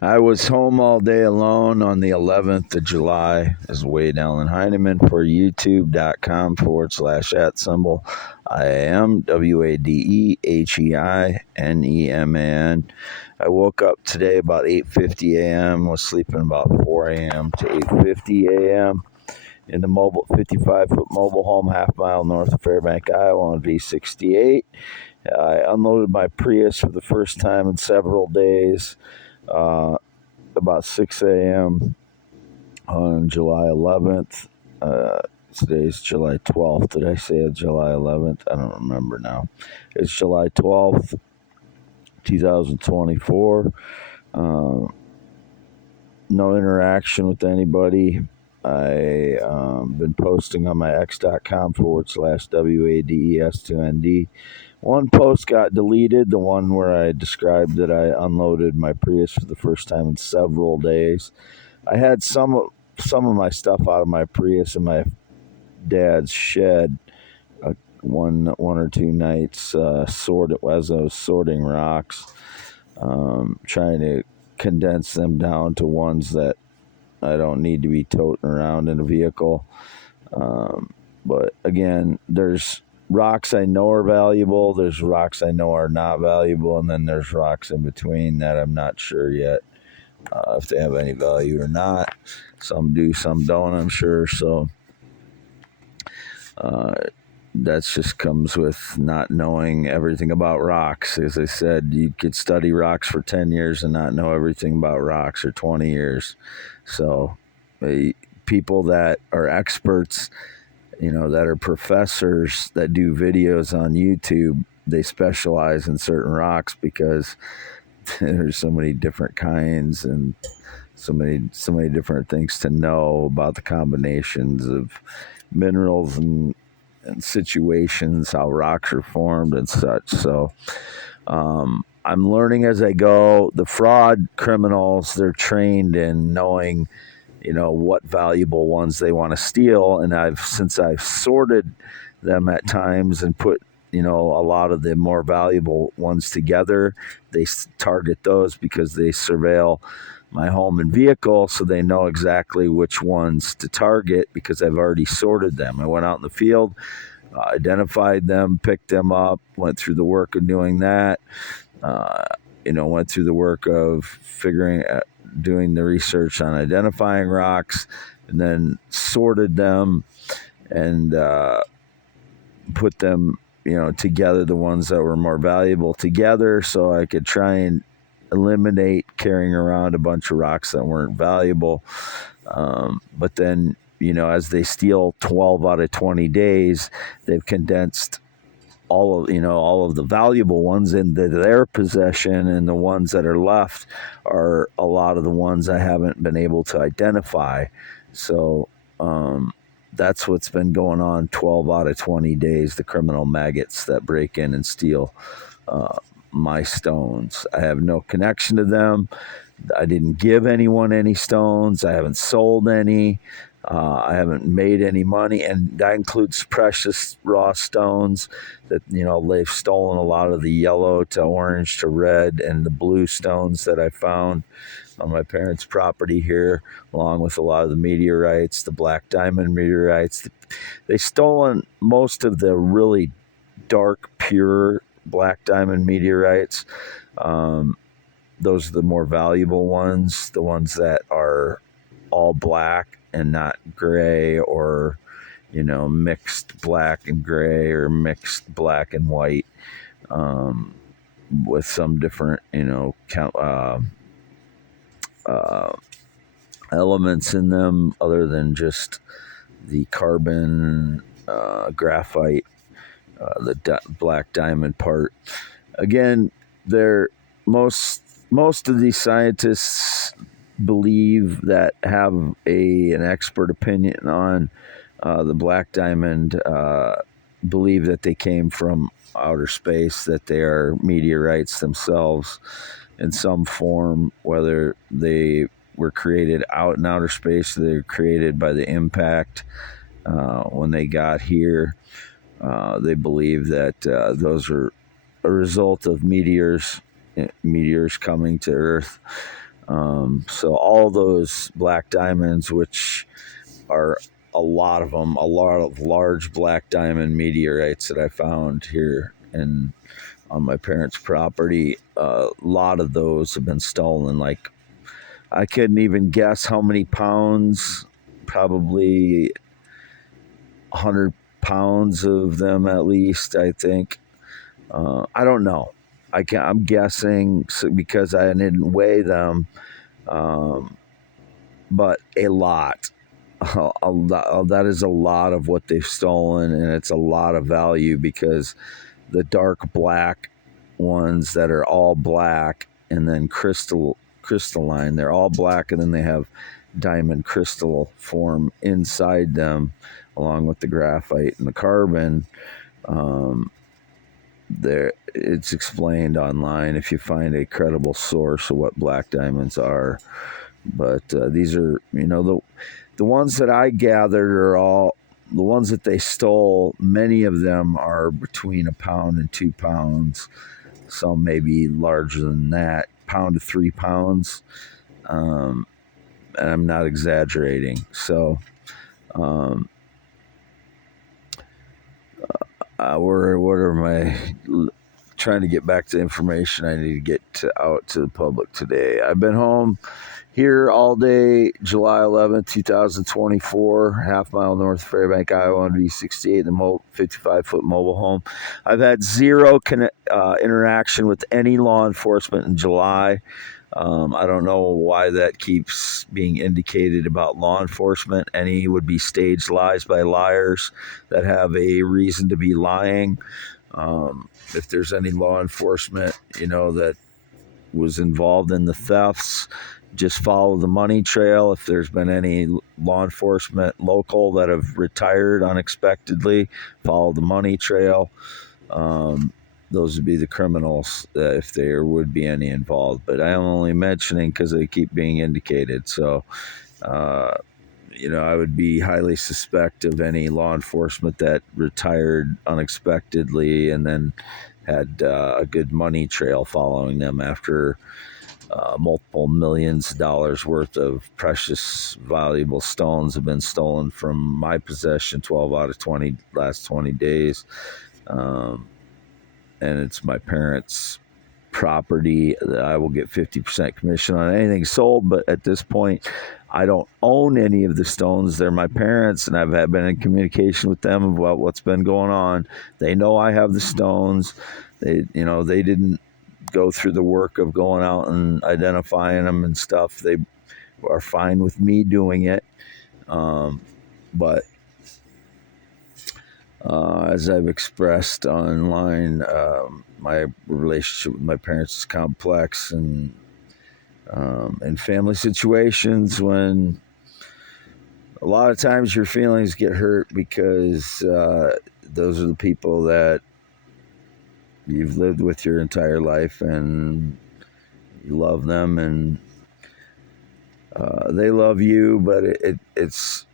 I was home all day alone on the 11th of July, as Wade Allen Heineman for youtube.com/@ symbol. I am WADEHEINEMAN. I woke up today about 8:50 a.m., was sleeping about 4 a.m. to 8:50 a.m. in the 55-foot mobile home half mile north of Fairbank, Iowa on V68. I unloaded my Prius for the first time in several days. About 6 a.m. on July 11th. Today's July 12th. Did I say July 11th? I don't remember now. It's July 12th, 2024. No interaction with anybody. I been posting on my x.com/WADES2ND. One post got deleted, the one where I described that I unloaded my Prius for the first time in several days. I had some of my stuff out of my Prius in my dad's shed one or two nights, as I was sorting rocks, trying to condense them down to ones that I don't need to be toting around in a vehicle. But again, there's rocks I know are valuable, there's rocks I know are not valuable, and then there's rocks in between that I'm not sure yet if they have any value or not. Some do, some don't, I'm sure. So that just comes with not knowing everything about rocks. As I said, you could study rocks for 10 years and not know everything about rocks, or 20 years. So people that are experts, that are professors that do videos on YouTube, they specialize in certain rocks because there's so many different kinds and so many different things to know about the combinations of minerals and situations, how rocks are formed and such. So I'm learning as I go. The fraud criminals, they're trained in knowing what valuable ones they want to steal, and since I've sorted them at times and put a lot of the more valuable ones together, they target those because they surveil my home and vehicle, so they know exactly which ones to target because I've already sorted them. I went out in the field, identified them, picked them up, went through the work of doing that, went through the work of doing the research on identifying rocks, and then sorted them and put them, together, the ones that were more valuable together, so I could try and eliminate carrying around a bunch of rocks that weren't valuable. But then, as they steal 12 out of 20 days, they've condensed all of the valuable ones into their possession, and the ones that are left are a lot of the ones I haven't been able to identify. So that's what's been going on 12 out of 20 days, the criminal maggots that break in and steal my stones. I have no connection to them. I didn't give anyone any stones. I haven't sold any. I haven't made any money, and that includes precious raw stones that, they've stolen a lot of the yellow to orange to red and the blue stones that I found on my parents' property here, along with a lot of the meteorites, the black diamond meteorites. They've stolen most of the really dark, pure black diamond meteorites. Those are the more valuable ones, the ones that are all black and not gray, or mixed black and gray, or mixed black and white, with some different elements in them other than just the carbon, graphite, the black diamond part. Again, most of these scientists believe that have an expert opinion on the black diamond, believe that they came from outer space, that they are meteorites themselves in some form, whether they were created out in outer space, they were created by the impact when they got here. They believe that those are a result of meteors coming to Earth. So all those black diamonds, which are a lot of them, a lot of large black diamond meteorites that I found here in on my parents' property. A lot of those have been stolen. Like I couldn't even guess how many pounds. Probably 100 pounds of them at least. I think. I don't know. I'm guessing because I didn't weigh them, um, but a lot. That is a lot of what they've stolen, and it's a lot of value because the dark black ones that are all black and then crystalline, they're all black, and then they have diamond crystal form inside them, along with the graphite and the carbon. Um, there, it's explained online if you find a credible source of what black diamonds are. But these are, the ones that I gathered are all the ones that they stole. Many of them are between a pound and 2 pounds. Some may be larger than that, pound to 3 pounds. And I'm not exaggerating. So, um, what are my trying to get back to information I need to get out to the public today? I've been home here all day, July 11th, 2024, half mile north of Fairbank, Iowa, on V68, the 55-foot mobile home. I've had zero interaction with any law enforcement in July. I don't know why that keeps being indicated about law enforcement. Any would be staged lies by liars that have a reason to be lying. If there's any law enforcement, that was involved in the thefts, just follow the money trail. If there's been any law enforcement local that have retired unexpectedly, follow the money trail. Those would be the criminals, if there would be any involved. But I'm only mentioning because they keep being indicated. So, I would be highly suspect of any law enforcement that retired unexpectedly and then had a good money trail following them after multiple millions of dollars worth of precious, valuable stones have been stolen from my possession 12 out of 20 last 20 days. And it's my parents' property. I will get 50% commission on anything sold, but at this point, I don't own any of the stones. They're my parents, and I've been in communication with them about what's been going on. They know I have the stones. They didn't go through the work of going out and identifying them and stuff. They are fine with me doing it. But as I've expressed online, my relationship with my parents is complex, and in family situations when a lot of times your feelings get hurt because those are the people that you've lived with your entire life, and you love them, and they love you, but it's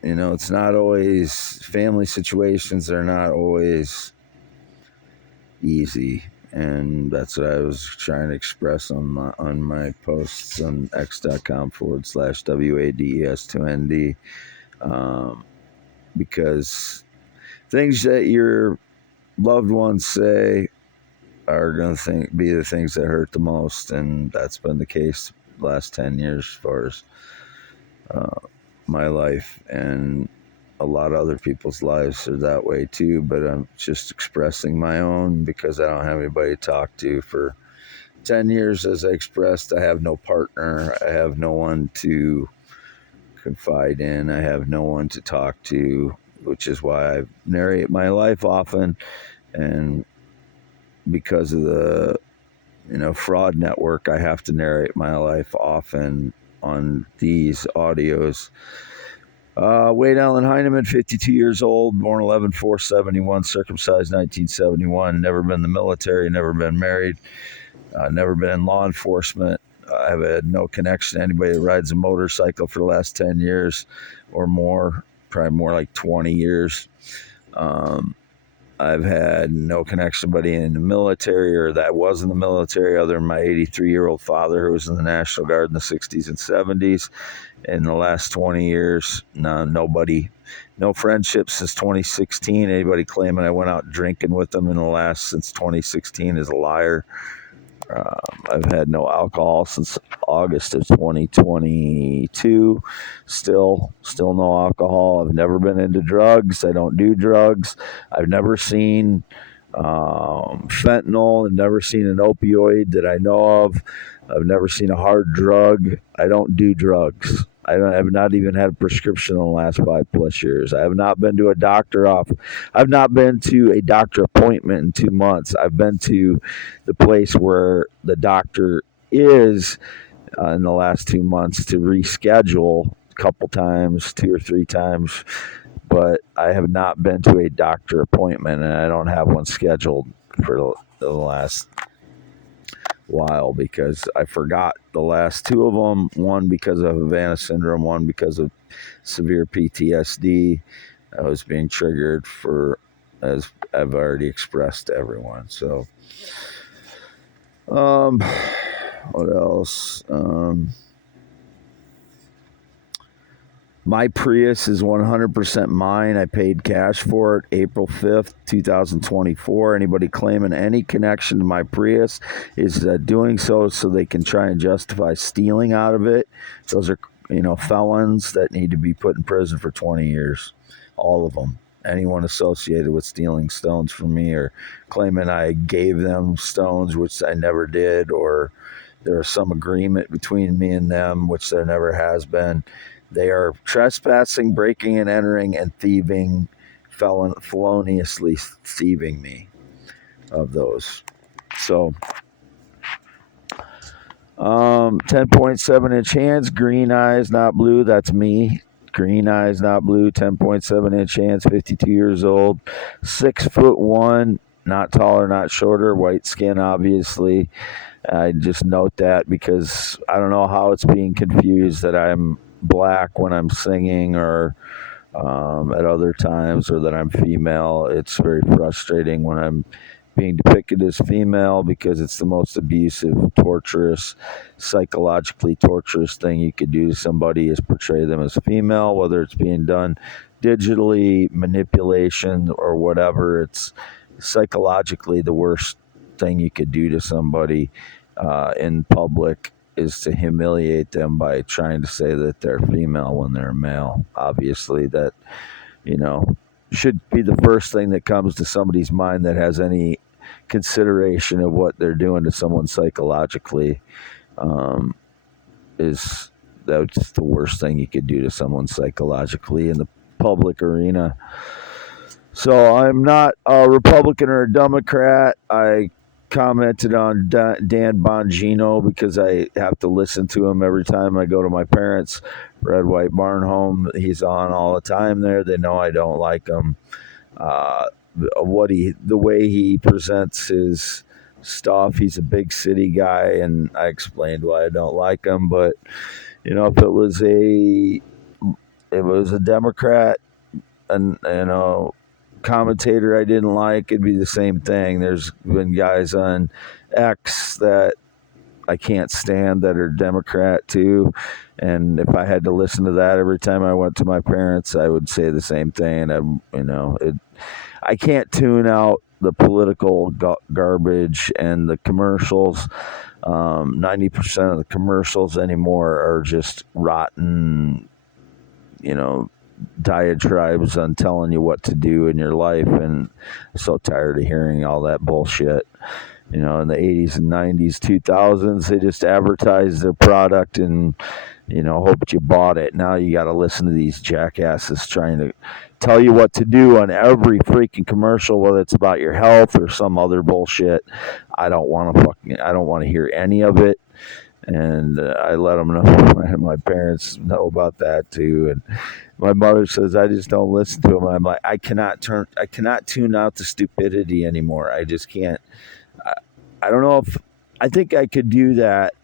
it's not always, family situations are not always easy, and that's what I was trying to express on my posts on x.com/WADES2ND, because things that your loved ones say are going to be the things that hurt the most, and that's been the case the last 10 years as far as my life, and a lot of other people's lives are that way too, but I'm just expressing my own because I don't have anybody to talk to. For 10 years, as I expressed, I have no partner. I have no one to confide in. I have no one to talk to, which is why I narrate my life often. And because of the fraud network, I have to narrate my life often on these audios. Wade Allen Heineman, 52 years old, born 11/4/71, circumcised 1971, never been in the military, never been married, never been in law enforcement. I have had no connection to anybody that rides a motorcycle for the last 10 years or more, probably more like 20 years. I've had no connection to anybody in the military or that was in the military other than my 83-year-old father who was in the National Guard in the 60s and 70s. In the last 20 years, nobody, no friendships since 2016. Anybody claiming I went out drinking with them in the last since 2016 is a liar. I've had no alcohol since August of 2022. Still no alcohol. I've never been into drugs. I don't do drugs. I've never seen fentanyl. I've never seen an opioid that I know of. I've never seen a hard drug. I don't do drugs. I've not even had a prescription in the last 5+ years. I have not been to a doctor off. I've not been to a doctor appointment in 2 months. I've been to the place where the doctor is in the last 2 months to reschedule a couple times, 2 or 3 times, but I have not been to a doctor appointment, and I don't have one scheduled for the last while because I forgot the last 2 of them. One because of Havana syndrome, one because of severe PTSD. I was being triggered for, as I've already expressed to everyone. So, what else? My Prius is 100% mine. I paid cash for it April 5th, 2024. Anybody claiming any connection to my Prius is doing so they can try and justify stealing out of it. Those are, felons that need to be put in prison for 20 years. All of them. Anyone associated with stealing stones from me or claiming I gave them stones, which I never did, or there is some agreement between me and them, which there never has been. They are trespassing, breaking and entering, and thieving, feloniously thieving me of those. So, 10.7-inch hands, green eyes, not blue. That's me. Green eyes, not blue. 10.7-inch hands, 52 years old, 6'1", not taller, not shorter. White skin, obviously. I just note that because I don't know how it's being confused that I'm black when I'm singing or at other times, or that I'm female. It's very frustrating when I'm being depicted as female because it's the most abusive, torturous, psychologically torturous thing you could do to somebody is portray them as female, whether it's being done digitally, manipulation, or whatever. It's psychologically the worst thing you could do to somebody in public is to humiliate them by trying to say that they're female when they're male. Obviously, that, should be the first thing that comes to somebody's mind that has any consideration of what they're doing to someone psychologically. Is that's the worst thing you could do to someone psychologically in the public arena. So I'm not a Republican or a Democrat. I commented on Dan Bongino because I have to listen to him every time I go to my parents' red white barn home. He's on all the time there. They know I don't like him. The way he presents his stuff, he's a big city guy, and I explained why I don't like him. But if it was a Democrat and commentator I didn't like, it'd be the same thing. There's been guys on X that I can't stand that are Democrat too, and if I had to listen to that every time I went to my parents, I would say the same thing. I can't tune out the political garbage and the commercials. 90% of the commercials anymore are just rotten, diatribes on telling you what to do in your life, and I'm so tired of hearing all that bullshit. In the 80s and 90s, 2000s, they just advertised their product and hoped you bought it. Now you got to listen to these jackasses trying to tell you what to do on every freaking commercial, whether it's about your health or some other bullshit. I don't want to hear any of it. And I let them know. My parents know about that too. And my mother says I just don't listen to them. I'm like, I cannot tune out the stupidity anymore. I just can't. I don't know if I think I could do that,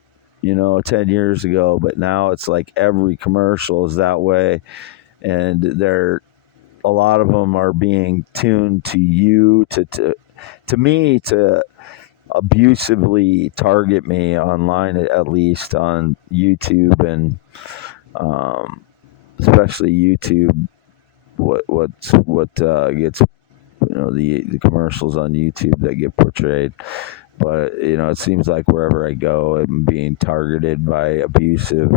10 years ago, but now it's like every commercial is that way, and they're a lot of them are being tuned to you to me to abusively target me online, at least on YouTube, and especially YouTube. What gets, the commercials on YouTube that get portrayed. But it seems like wherever I go, I'm being targeted by abusive,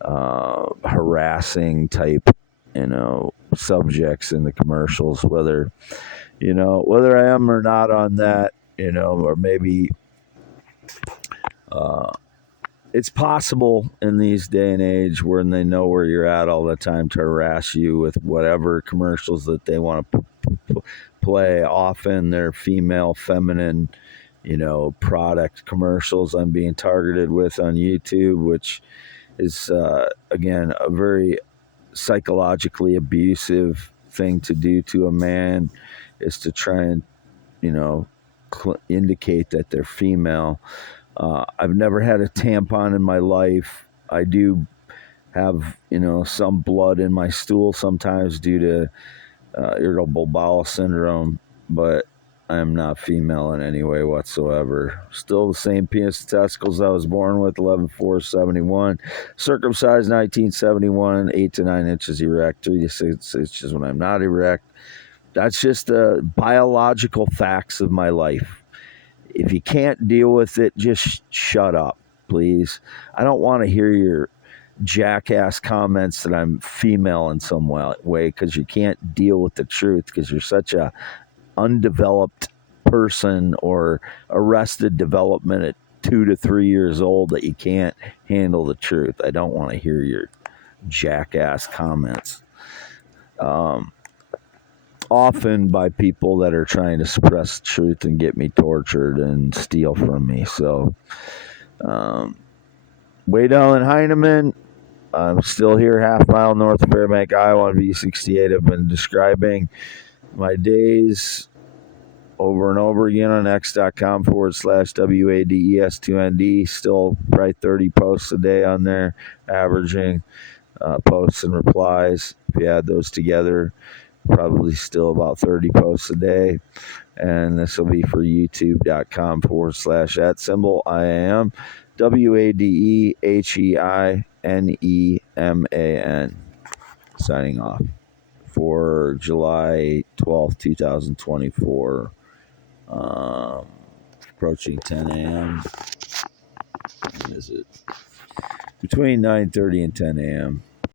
harassing type, subjects in the commercials. Whether I am or not on that, or maybe uh, it's possible in these day and age when they know where you're at all the time to harass you with whatever commercials that they want to play. Often they're female, feminine, product commercials I'm being targeted with on YouTube, which is, again, a very psychologically abusive thing to do to a man, is to try and, indicate that they're female. I've never had a tampon in my life. I do have, some blood in my stool sometimes due to irritable bowel syndrome, but I am not female in any way whatsoever. Still the same penis and testicles I was born with, 11/4/71. Circumcised 1971, 8 to 9 inches erect, 3 to 6 inches when I'm not erect. That's just the biological facts of my life. If you can't deal with it, just shut up, please. I don't want to hear your jackass comments that I'm female in some way, because you can't deal with the truth, because you're such a undeveloped person or arrested development at 2 to 3 years old that you can't handle the truth. I don't want to hear your jackass comments. Often by people that are trying to suppress the truth and get me tortured and steal from me. So, Wade Allen Heineman, I'm still here, half mile north of Fairbank, Iowa, on V68. I've been describing my days over and over again on x.com/WADES2ND. Still probably 30 posts a day on there, averaging posts and replies. If you add those together, probably still about 30 posts a day. And this will be for youtube.com/@IAM WADEHEINEMAN. Signing off for July 12th, 2024. Approaching 10 a.m. What is it? Between 9:30 and 10 a.m.